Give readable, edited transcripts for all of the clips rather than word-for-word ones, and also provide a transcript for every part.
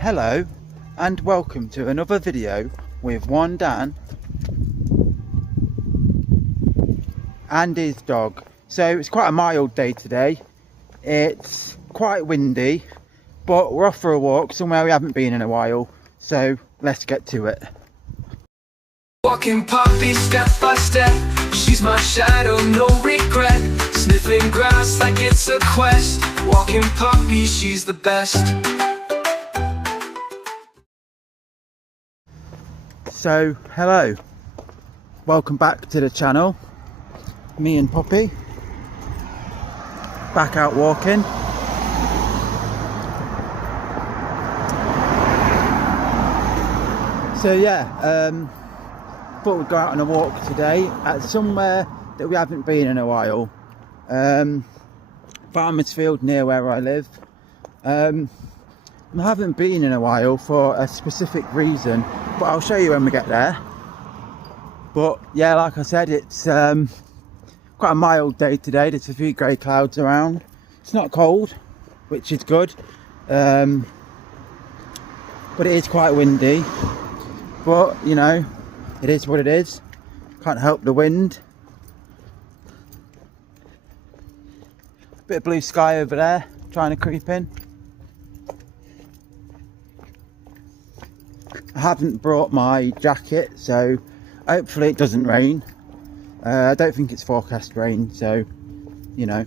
Hello and welcome to another video with one Dan and his dog. So it's quite a mild day today. It's quite windy, but we're off for a walk somewhere we haven't been in a while. So let's get to it. Walking Poppy step by step, she's my shadow, no regret. Sniffing grass like it's a quest. Walking Poppy, she's the best. So hello, welcome back to the channel. Me and Poppy back out walking. So yeah, thought we'd go out on a walk today at somewhere that we haven't been in a while. Farmer's Field near where I live. I haven't been in a while for a specific reason, but I'll show you when we get there. But yeah, like I said, it's quite a mild day today. There's a few grey clouds around. It's not cold, which is good, but it is quite windy. But you know, it is what it is. Can't help the wind. Bit of blue sky over there trying to creep in. I haven't brought my jacket, so hopefully it doesn't rain. I don't think it's forecast rain, so you know.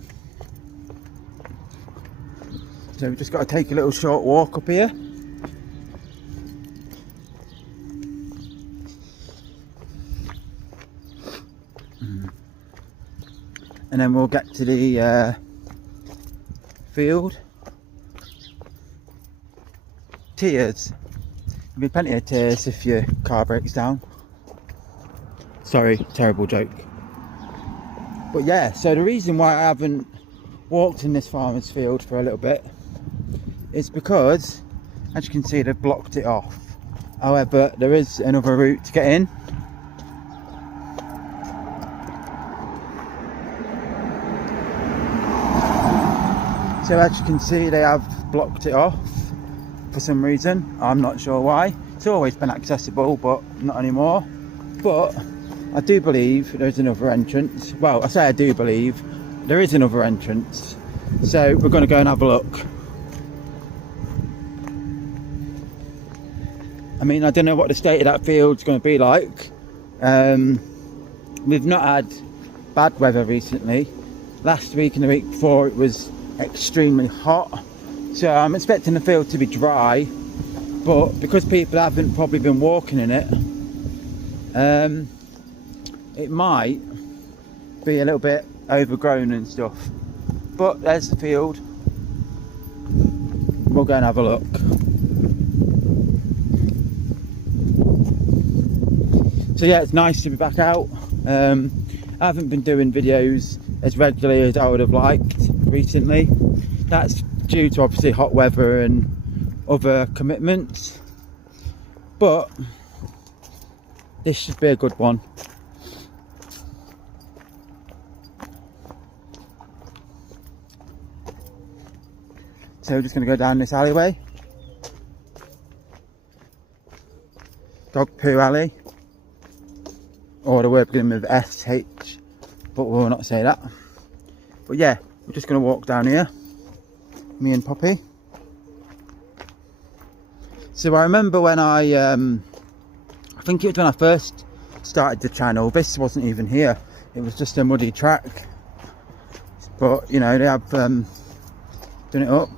So we've just got to take a little short walk up here. And then we'll get to the field. Tears. There'll be plenty of tears if your car breaks down. Sorry, terrible joke. But yeah, so the reason why I haven't walked in this farmer's field for a little bit is because, as you can see, they've blocked it off. However, there is another route to get in. So as you can see, they have blocked it off for some reason. I'm not sure why. It's always been accessible, but not anymore. But I do believe there's another entrance. Well, I say I do believe there is another entrance. So we're going to go and have a look. I mean, I don't know what the state of that field's going to be like. We've not had bad weather recently. Last week and the week before it was extremely hot, so I'm expecting the field to be dry, but because people haven't probably been walking in it, it might be a little bit overgrown and stuff. But there's the field. We'll go and have a look. So yeah, it's nice to be back out. I haven't been doing videos as regularly as I would have liked recently. That's due to obviously hot weather and other commitments, but this should be a good one. So we're just going to go down this alleyway, Dog Poo Alley, or the word beginning with SH, but we'll not say that. But yeah, we're just going to walk down here, me and Poppy. So I remember when I think it was when I first started the channel, this wasn't even here. It was just a muddy track. But you know, they have done it up.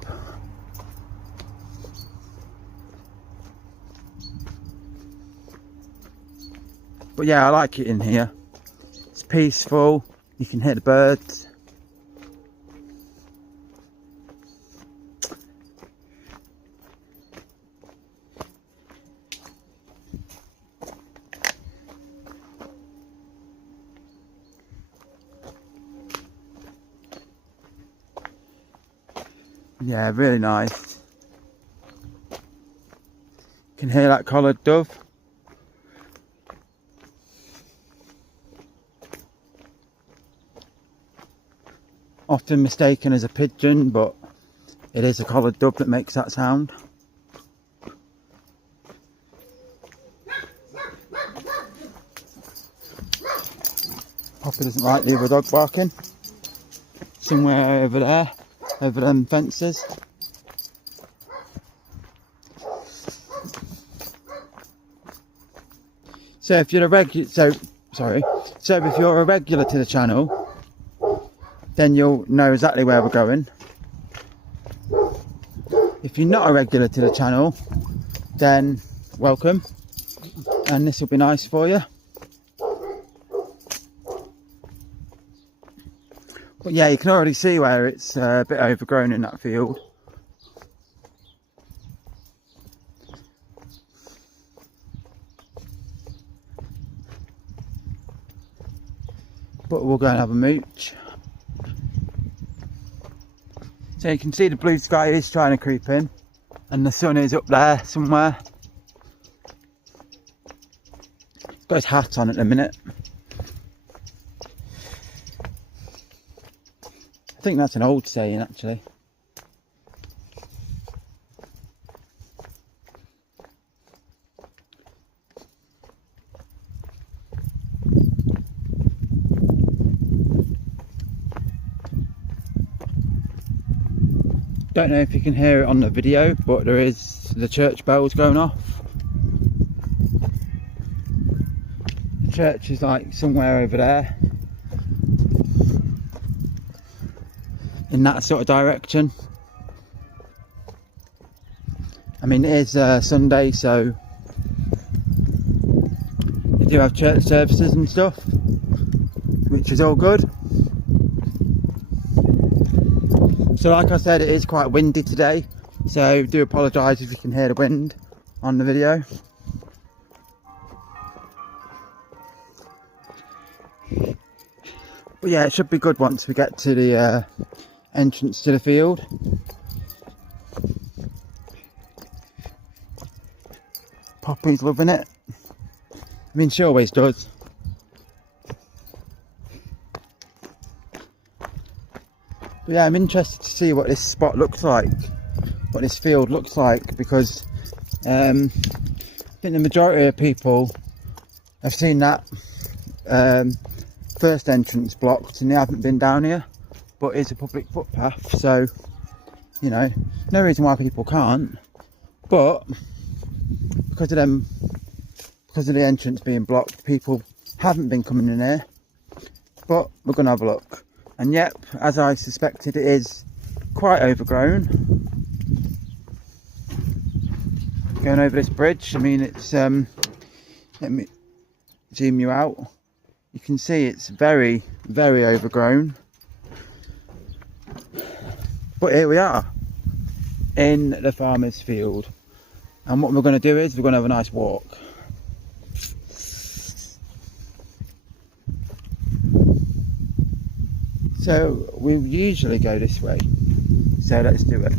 But yeah, I like it in here. It's peaceful. You can hear the birds. Yeah, really nice. You can hear that collared dove. Often mistaken as a pigeon, but it is a collared dove that makes that sound. Poppy doesn't like the other dog barking. Somewhere over there, over them fences. So if you're a regular, so if you're a regular to the channel, then you'll know exactly where we're going. If you're not a regular to the channel, then welcome, and this will be nice for you. But yeah, you can already see where it's a bit overgrown in that field. But we'll go and have a mooch. So you can see the blue sky is trying to creep in, and the sun is up there somewhere. He's got his hat on at the minute. I think that's an old saying actually. Don't know if you can hear it on the video, but there is the church bells going off. The church is like somewhere over there, in that sort of direction. I mean, it is Sunday, so they do have church services and stuff, which is all good. So like I said, it is quite windy today, so do apologise if you can hear the wind on the video. But yeah, it should be good once we get to the entrance to the field. Poppy's loving it. I mean, she always does. But yeah, I'm interested to see what this spot looks like, what this field looks like, because I think the majority of people have seen that first entrance blocked and they haven't been down here, but it's a public footpath, so you know, no reason why people can't. But because of the entrance being blocked, people haven't been coming in here. But we're gonna have a look. And yep, as I suspected, it is quite overgrown. Going over this bridge, I mean, it's let me zoom you out. You can see it's very, very overgrown. But here we are in the farmer's field, and what we're going to do is we're going to have a nice walk. So we usually go this way, so let's do it.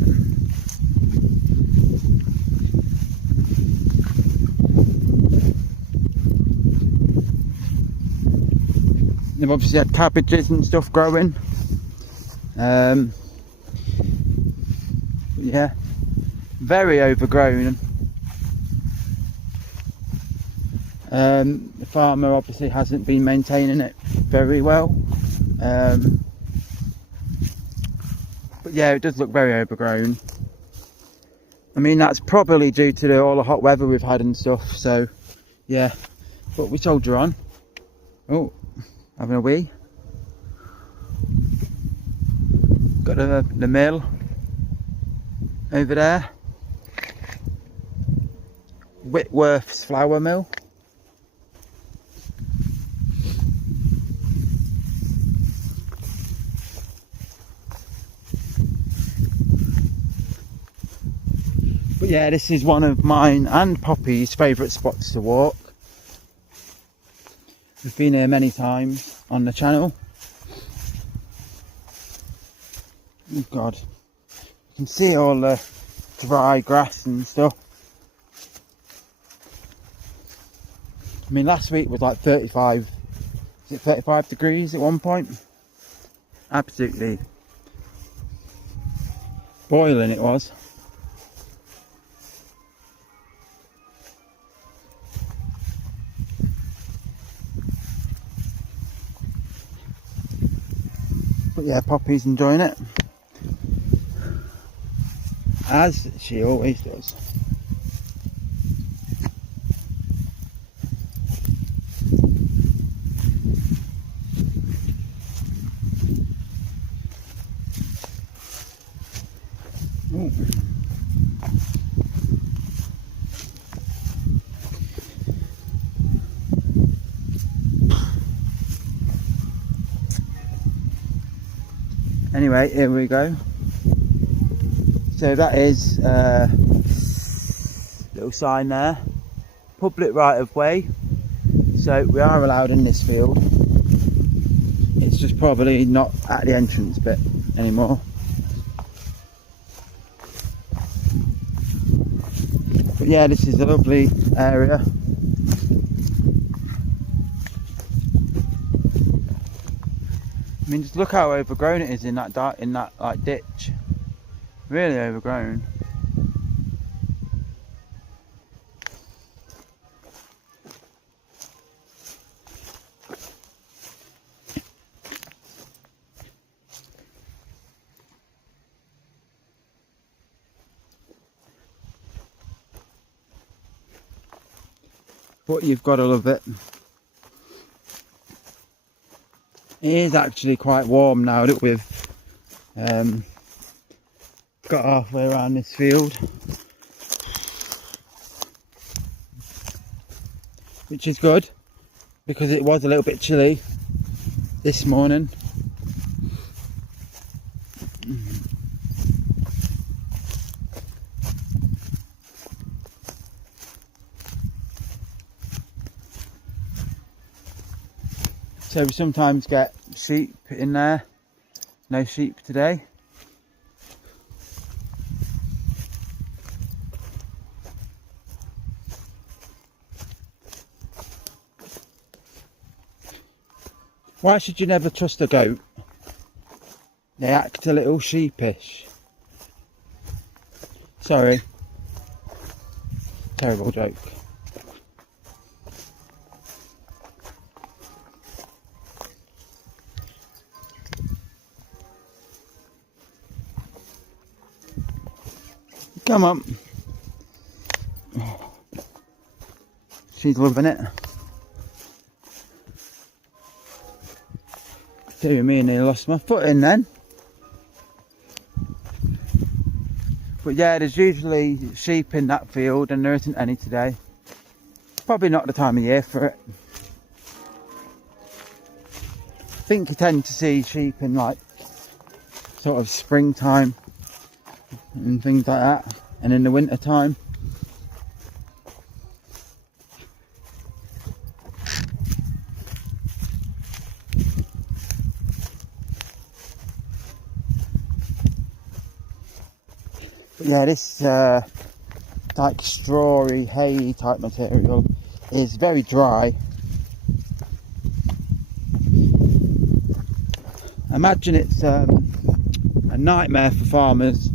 They've obviously had cabbages and stuff growing. Yeah, very overgrown. The farmer obviously hasn't been maintaining it very well. But yeah, it does look very overgrown. I mean, that's probably due to all the hot weather we've had and stuff, so yeah, but we soldier on. Oh, having a wee. Got the mill over there, Whitworth's flour mill. But yeah, this is one of mine and Poppy's favourite spots to walk. We've been here many times on the channel. Oh God, you can see all the dry grass and stuff. I mean, last week was like 35, is it 35 degrees at one point? Absolutely boiling it was. yeah, Poppy's enjoying it, as she always does. Ooh. Anyway, here we go. So that is little sign there, public right of way. So we are allowed in this field. It's just probably not at the entrance bit anymore. But yeah, this is a lovely area. I mean, just look how overgrown it is in that like ditch. Really overgrown. But you've got to love it. It is actually quite warm now that we've got halfway around this field, which is good because it was a little bit chilly this morning. So we sometimes get sheep in there. No sheep today. Why should you never trust a goat? They act a little sheepish. Sorry. Terrible joke. Come on. Oh, she's loving it. Dear me, I nearly lost my footing then. But yeah, there's usually sheep in that field and there isn't any today. Probably not the time of year for it. I think you tend to see sheep in like sort of springtime and things like that, and in the winter time. But yeah, this like strawy, hay type material is very dry. I imagine it's a nightmare for farmers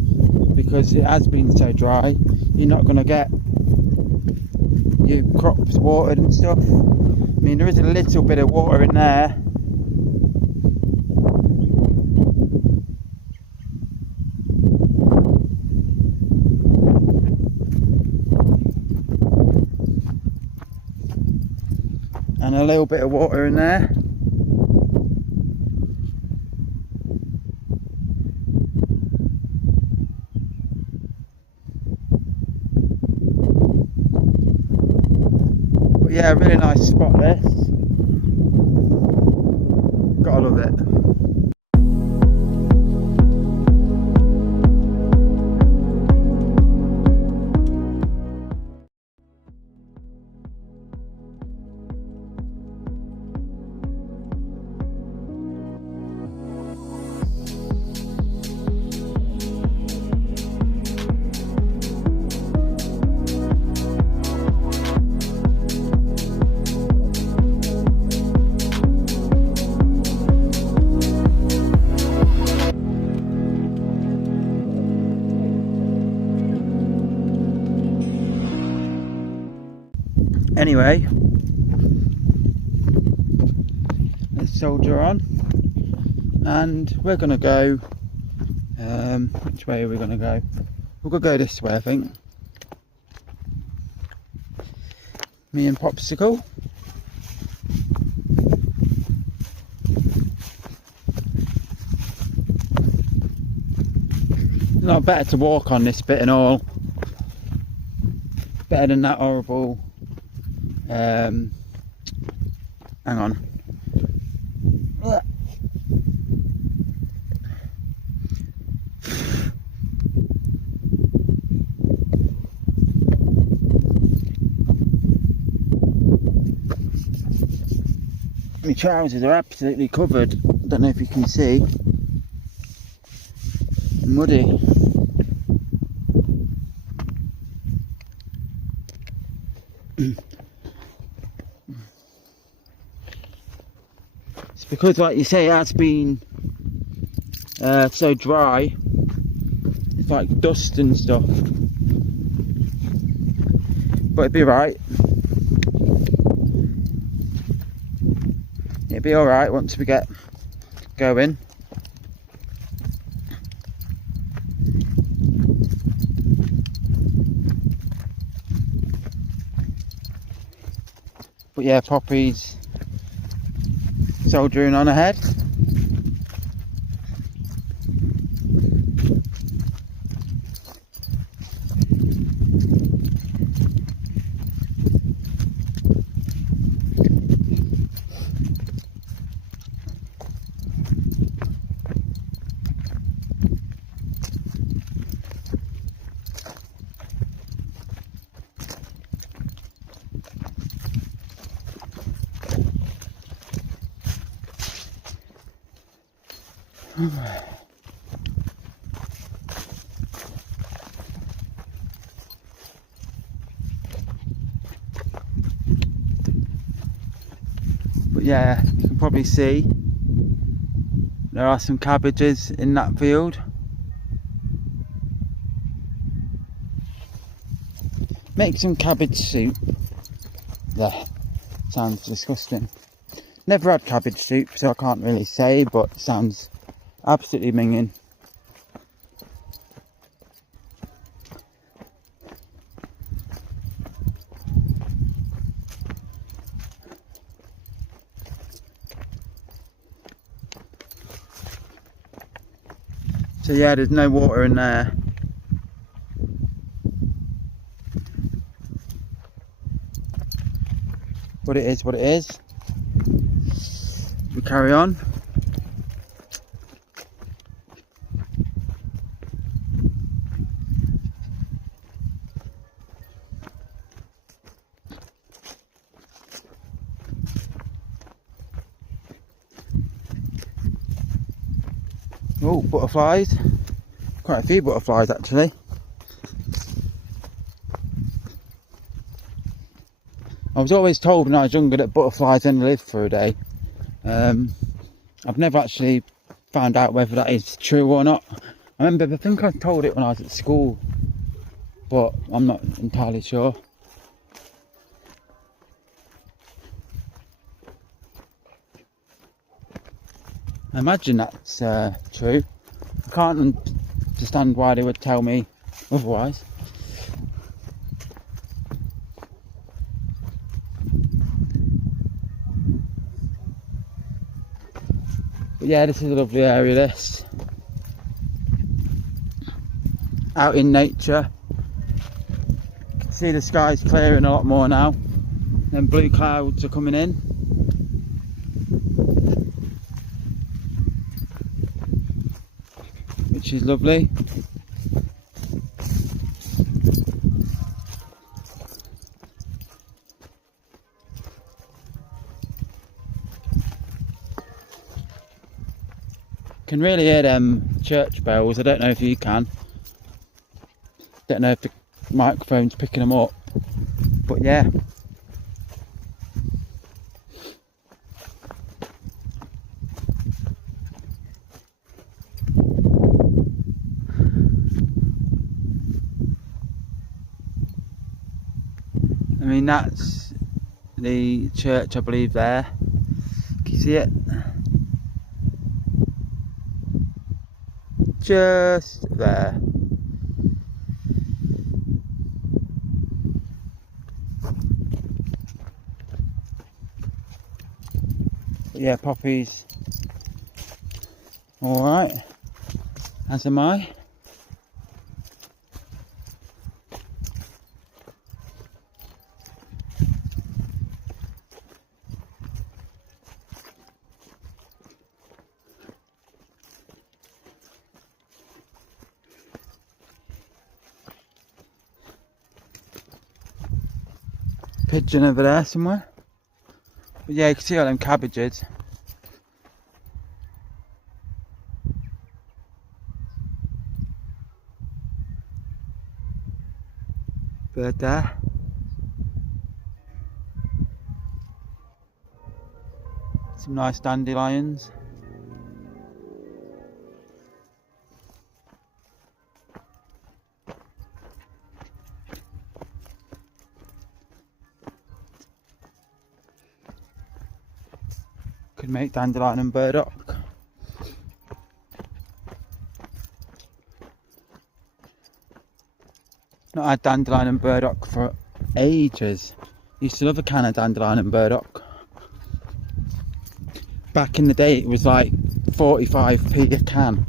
because it has been so dry. You're not going to get your crops watered and stuff. I mean, there is a little bit of water in there. And a little bit of water in there. But yeah, really nice spot this. Gotta love it. Anyway, let's soldier on. and we're gonna go. Which way are we gonna go? We're gonna go this way, I think. Me and Popsicle. Not better to walk on this bit and all. Better than that horrible. Hang on. My trousers are absolutely covered. Don't know if you can see. Muddy. It's because, like you say, it has been so dry. It's like dust and stuff. But it'd be right. It'll be alright once we get going. But yeah, Poppy's soldiering on ahead. But yeah, you can probably see there are some cabbages in that field. Make some cabbage soup. There, sounds disgusting. Never had cabbage soup, so I can't really say, but sounds absolutely minging. So yeah, there's no water in there. But it is what it is. We carry on. Oh, butterflies. Quite a few butterflies actually. I was always told when I was younger that butterflies only live for a day. I've never actually found out whether that is true or not. I think I was told it when I was at school, but I'm not entirely sure. I imagine that's true. I can't understand why they would tell me otherwise. But yeah, this is a lovely area, this. Out in nature. See the sky's clearing a lot more now. Then blue clouds are coming in. Which is lovely. Can really hear them church bells. I don't know if you can. Don't know if the microphone's picking them up. But yeah. I mean, that's the church, I believe, there. Can you see it? just there. But yeah, poppies. Alright, as am I. Pigeon over there somewhere. But yeah, you can see all them cabbages. Bird there. Some nice dandelions. Could make dandelion and burdock. Not had dandelion and burdock for ages. Used to love a can of dandelion and burdock. Back in the day it was like 45p a can.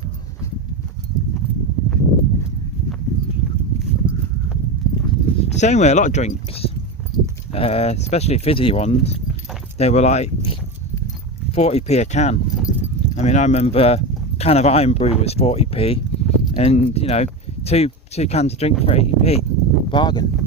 Same way a lot of drinks, especially fizzy ones, they were like 40p a can. I mean, I remember a can of Iron Brew was 40p, and you know, two cans of drink for 80p. Bargain.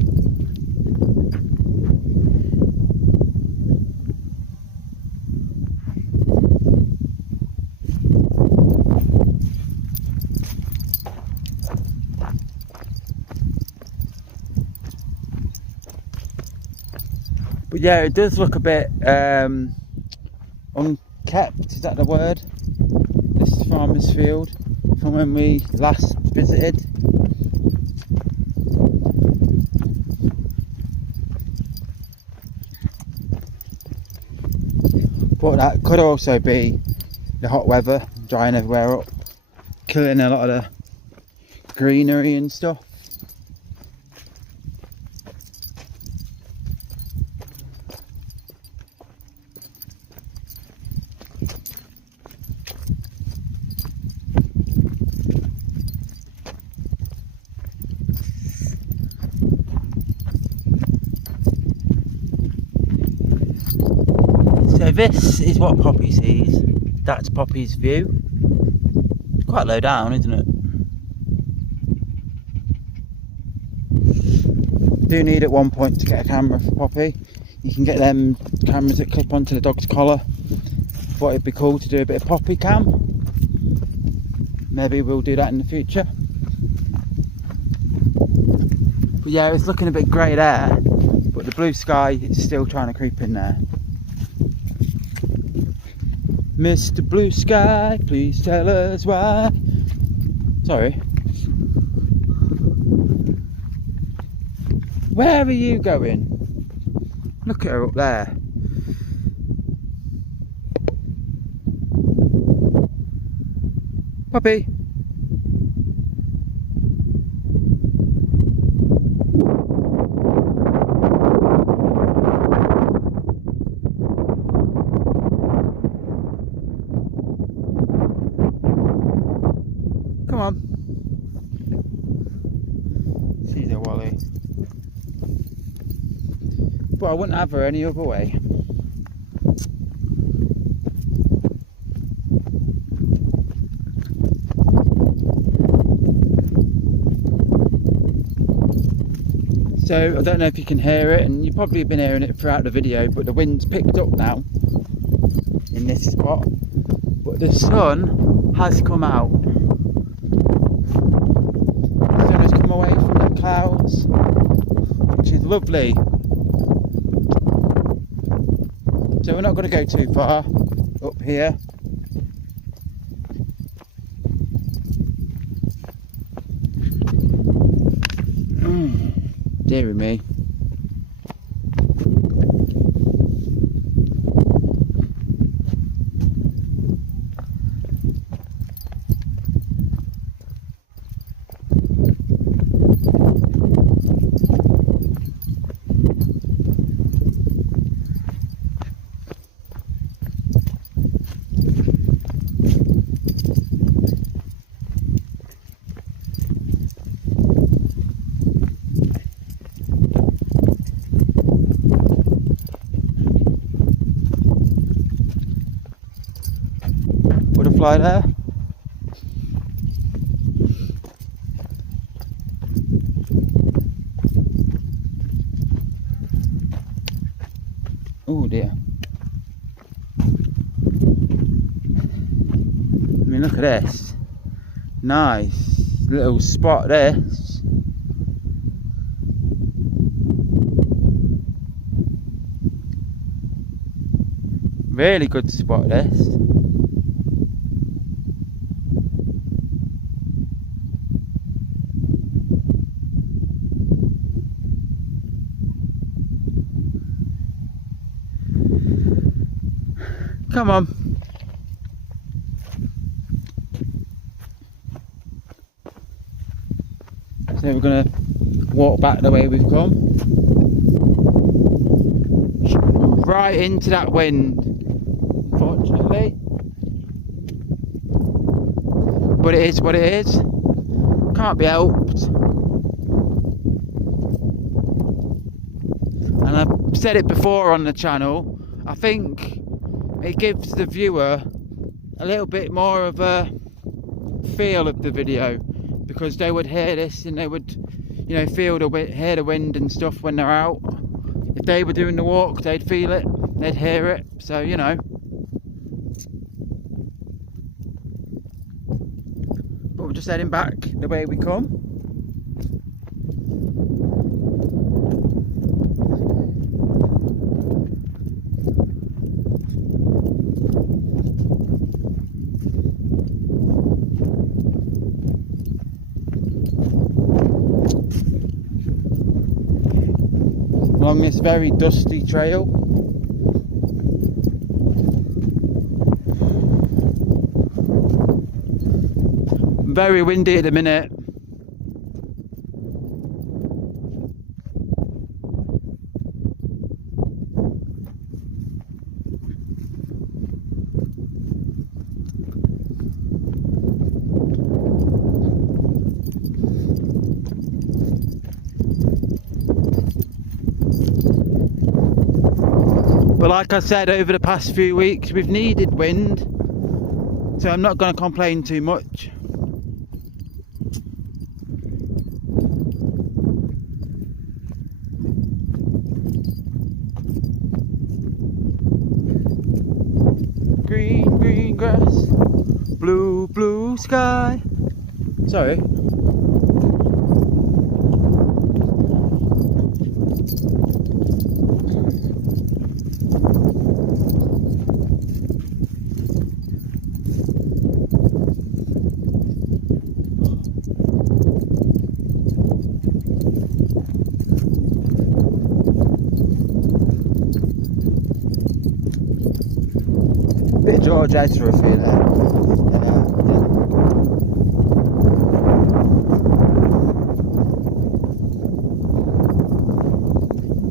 But yeah, it does look a bit unkept, is that the word? This farmer's field from when we last visited. But that could also be the hot weather drying everywhere up, killing a lot of the greenery and stuff. So this is what Poppy sees. That's Poppy's view. It's quite low down, isn't it? Do need at one point to get a camera for Poppy. You can get them cameras that clip onto the dog's collar. Thought it'd be cool to do a bit of Poppy cam. Maybe we'll do that in the future. But yeah, it's looking a bit grey there, but the blue sky is still trying to creep in there. Mr. Blue Sky, please tell us why. Sorry. Where are you going? Look at her up there. Poppy. Come on. She's a Wally. But I wouldn't have her any other way. So I don't know if you can hear it, and you've probably been hearing it throughout the video, but the wind's picked up now in this spot. But the sun has come out. The sun has come away from the clouds, which is lovely. So we're not going to go too far up here. Deary me. butterfly there. Oh dear. I mean, look at this. Nice little spot, this. Really good spot, this. Come on. So we're going to walk back the way we've come. Right into that wind, fortunately. But it is what it is. Can't be helped. And I've said it before on the channel, I think it gives the viewer a little bit more of a feel of the video, because they would hear this and they would, you know, hear the wind and stuff when they're out. If they were doing the walk, they'd feel it, they'd hear it, so you know. But we're just heading back the way we come. Along this very dusty trail. Very windy at the minute. But like I said, over the past few weeks we've needed wind, so I'm not going to complain too much. Green, green grass, blue, blue sky. Sorry. Bit of George Ezra feel there.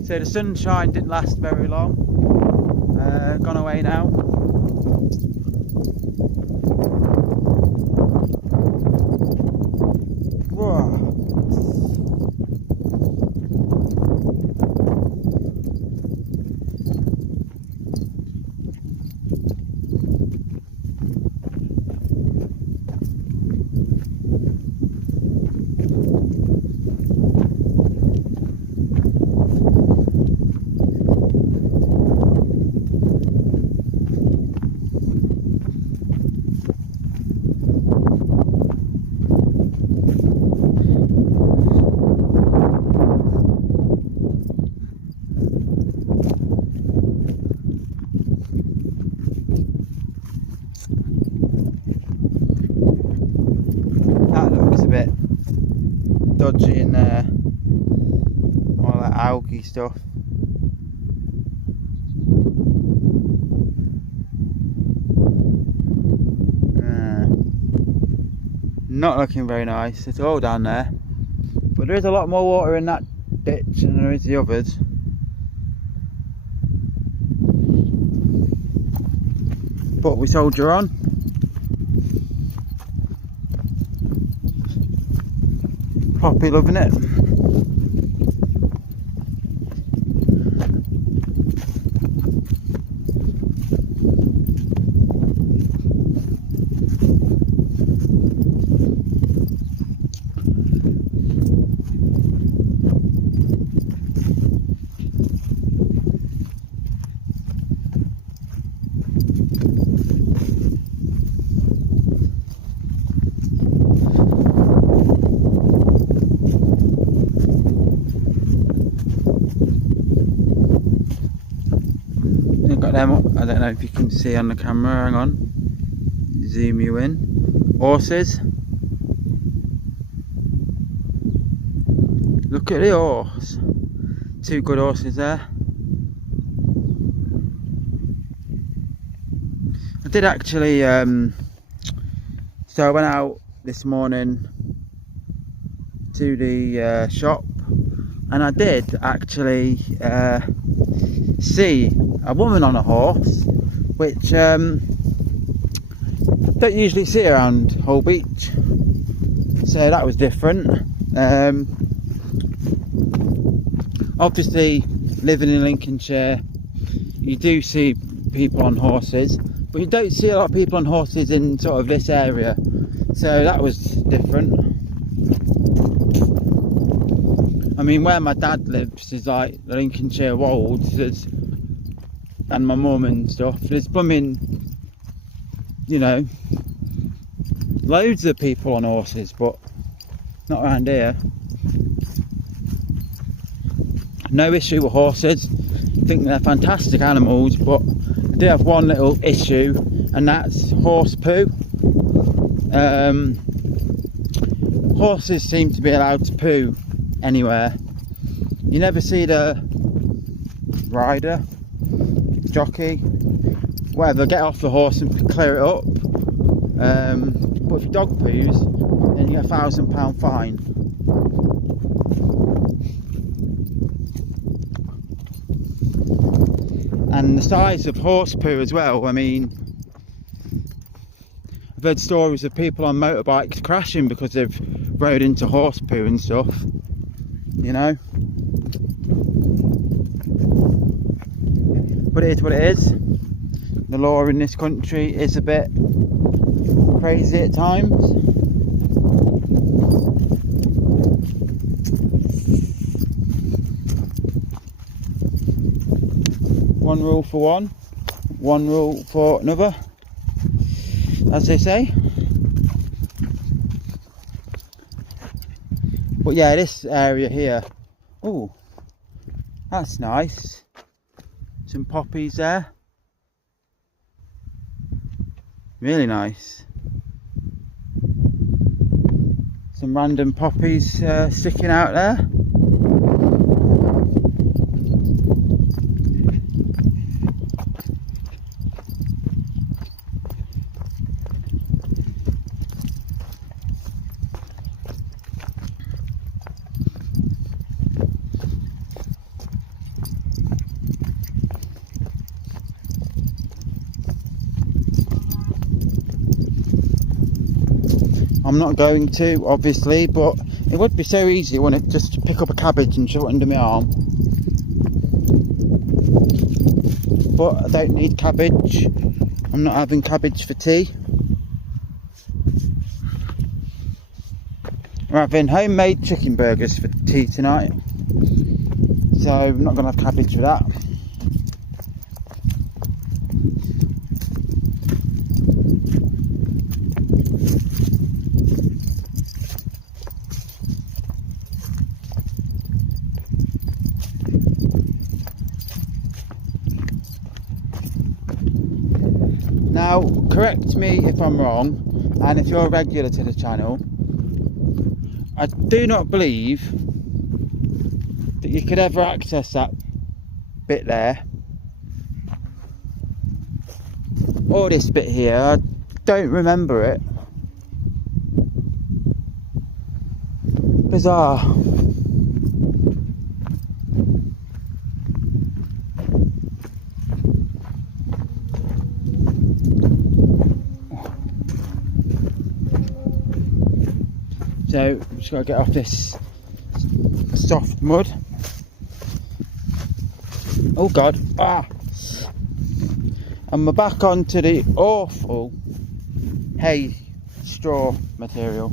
So the sunshine didn't last very long. Gone away now. Whoa. Dodgy in there, all that algae stuff. Not looking very nice. It's all down there, but there is a lot more water in that ditch than there is the others. But we soldier on. Poppy loving it. them up. I don't know if you can see on the camera. Hang on. Zoom you in. Horses. Look at the horse. 2 good horses there. I did actually, so I went out this morning to the shop, and I did actually see a woman on a horse, which don't usually see around Hull Beach, so that was different. Obviously, living in Lincolnshire, you do see people on horses, but you don't see a lot of people on horses in sort of this area, so that was different. I mean, where my dad lives is like the Lincolnshire Wolds, and my mum and stuff, there's blooming, you know, loads of people on horses, but not around here. No issue with horses, I think they're fantastic animals, but I do have one little issue, and that's horse poo. Horses seem to be allowed to poo anywhere. You never see the rider, jockey, whatever, get off the horse and clear it up. But if your dog poos, then you get a £1,000 fine. And the size of horse poo as well. I mean, I've heard stories of people on motorbikes crashing because they've rode into horse poo and stuff, you know. But it is what it is. The law in this country is a bit crazy at times. One rule for one rule for another, as they say. But yeah, this area here, oh, that's nice. Some poppies there, really nice. Some random poppies sticking out there. I'm not going to, obviously, but it would be so easy, wouldn't it, just to pick up a cabbage and shove it under my arm. But I don't need cabbage. I'm not having cabbage for tea. We're having homemade chicken burgers for tea tonight, so I'm not going to have cabbage for that. Now, correct me if I'm wrong, and if you're a regular to the channel, I do not believe that you could ever access that bit there, or this bit here. I don't remember it. Bizarre. So, I'm just got to get off this soft mud. Oh God, ah! And we're back onto the awful hay straw material,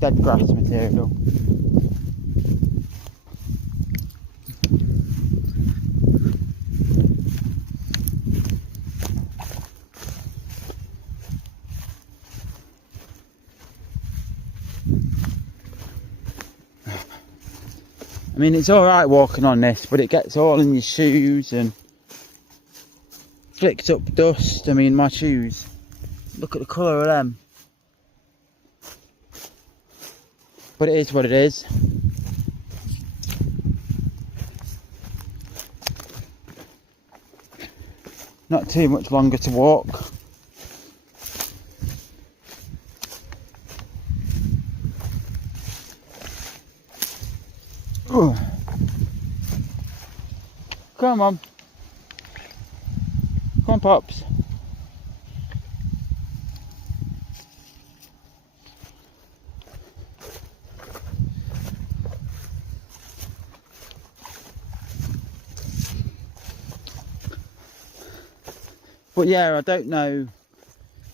dead grass material. I mean, it's alright walking on this, but it gets all in your shoes, and flicked up dust. I mean, my shoes, look at the colour of them. But it is what it is. Not too much longer to walk. Ooh. Come on. Come on, Pops. But yeah, I don't know,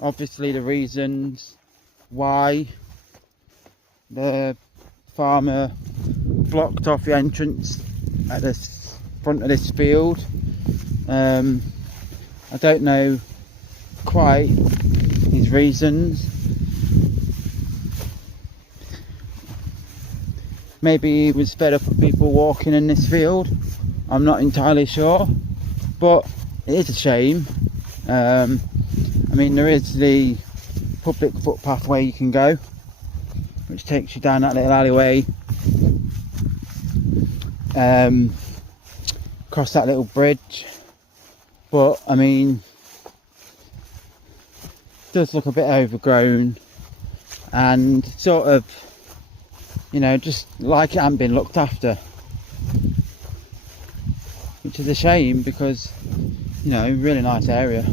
obviously, the reasons why the farmer blocked off the entrance at the front of this field. I don't know quite his reasons. Maybe he was fed up with people walking in this field. I'm not entirely sure, but it is a shame. I mean, there is the public footpath where you can go, which takes you down that little alleyway, across that little bridge. But I mean, it does look a bit overgrown and sort of, you know, just like it hasn't been looked after, which is a shame because, you know, really nice area.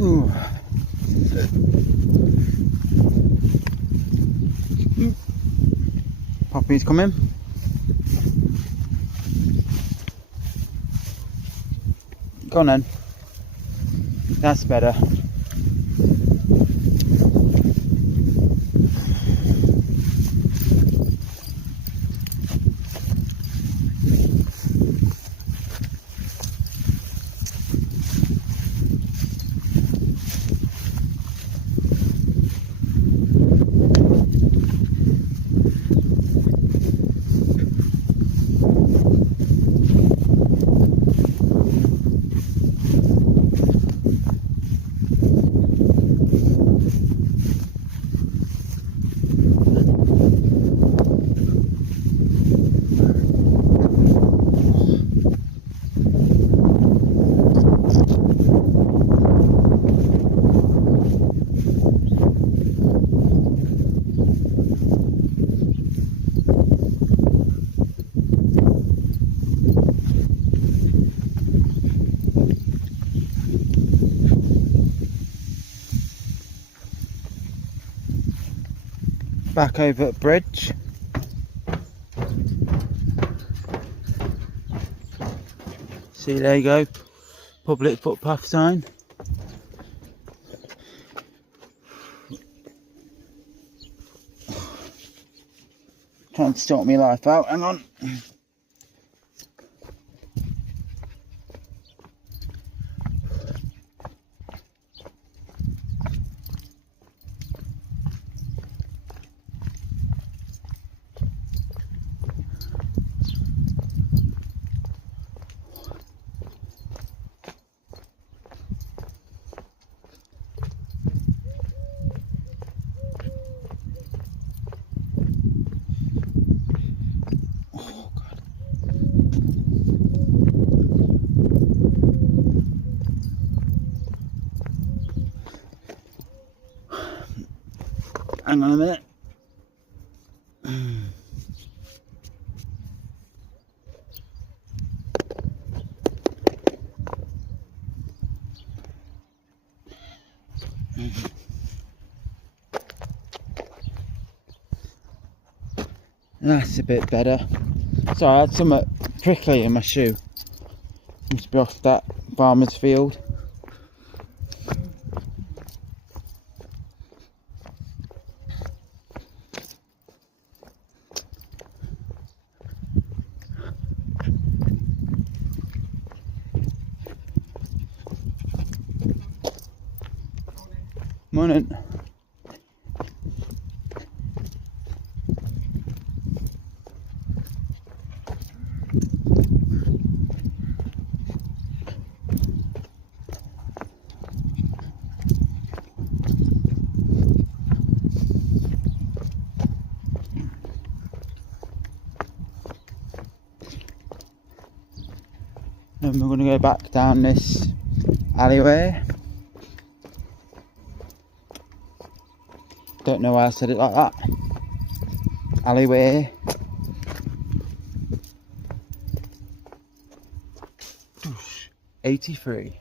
Ooh. Poppy's coming. Go on then. That's better. Back over at bridge. See, there you go, public footpath sign. Trying to sort my life out, hang on. Oh God. Hang on a minute. That's a bit better. Sorry, I had something prickly in my shoe. Must be off that farmer's field. Morning. And we're going to go back down this alleyway. Don't know why I said it like that. Alleyway. Doosh. 83.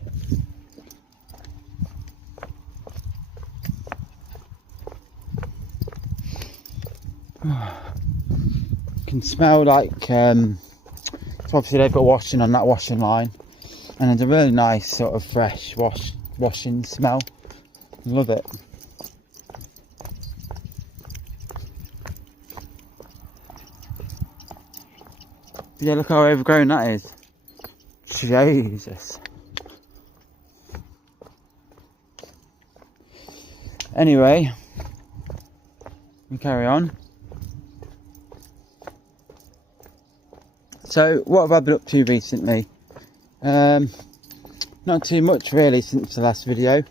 Can smell like so obviously they've got washing on that washing line, and it's a really nice sort of fresh washing smell. Love it. Yeah, look how overgrown that is. Jesus. Anyway, we carry on. So, what have I been up to recently? Not too much really since the last video.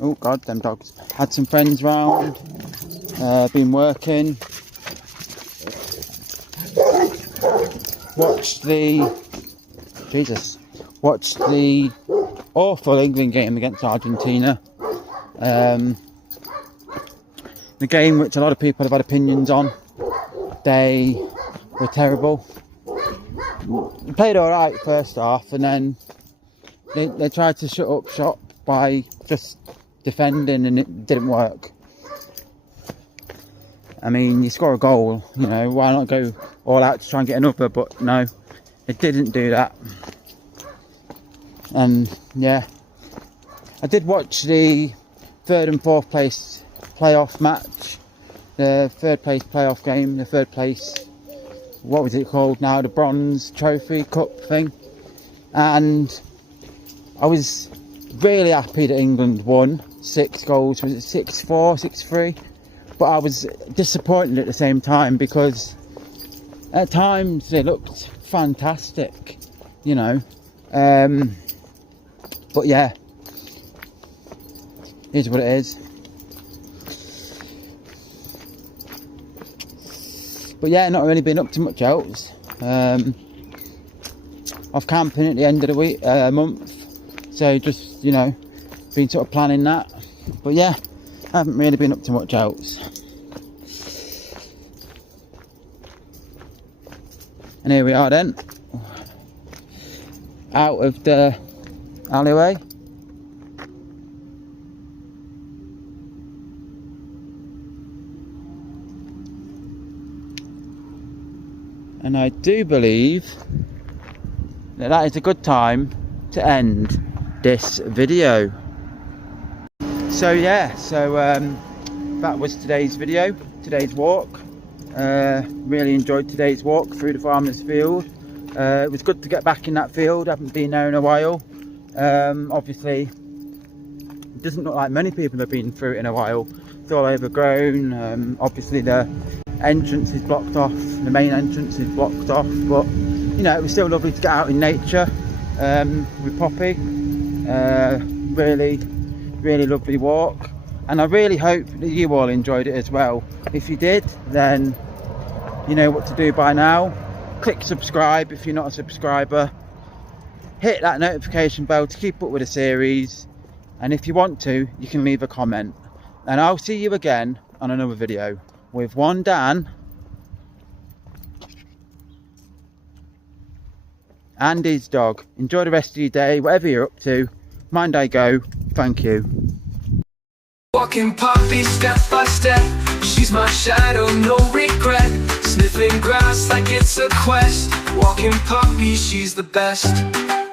Oh god, them dogs. Had some friends round. Been working. Watched the awful England game against Argentina. The game which a lot of people have had opinions on. They were terrible. They played alright first half, and then they tried to shut up shop by just defending, and it didn't work. I mean, you score a goal, you know, why not go all out to try and get another? But no, it didn't do that. And yeah, I did watch the 3rd and 4th place playoff match, the 3rd place playoff game, the 3rd place, what was it called now, the Bronze Trophy Cup thing, and I was really happy that England won. 6 goals, was it 6-4, 6-3? But I was disappointed at the same time, because at times they looked fantastic, you know. But yeah, here's what it is. But yeah, not really been up to much else. Off camping at the end of the week, month. So just, you know, been sort of planning that. But yeah, I haven't really been up to much else. And here we are then, out of the alleyway. And I do believe that that is a good time to end this video. So yeah, that was today's video, today's walk. Really enjoyed today's walk through the farmer's field. It was good to get back in that field. I haven't been there in a while. Obviously, it doesn't look like many people have been through it in a while. It's all overgrown. Obviously the entrance is blocked off, the main entrance is blocked off, but you know, it was still lovely to get out in nature with Poppy. Really lovely walk, and I really hope that you all enjoyed it as well. If you did, then you know what to do by now. Click subscribe if you're not a subscriber. Hit that notification bell to keep up with the series, And if you want to, you can leave a comment. And I'll see you again on another video with one Dan and his dog. Enjoy the rest of your day, whatever you're up to. Mind I go. Thank you. Walking Poppy step by step, she's my shadow, no regret. Sniffing grass like it's a quest. Walking Poppy, she's the best.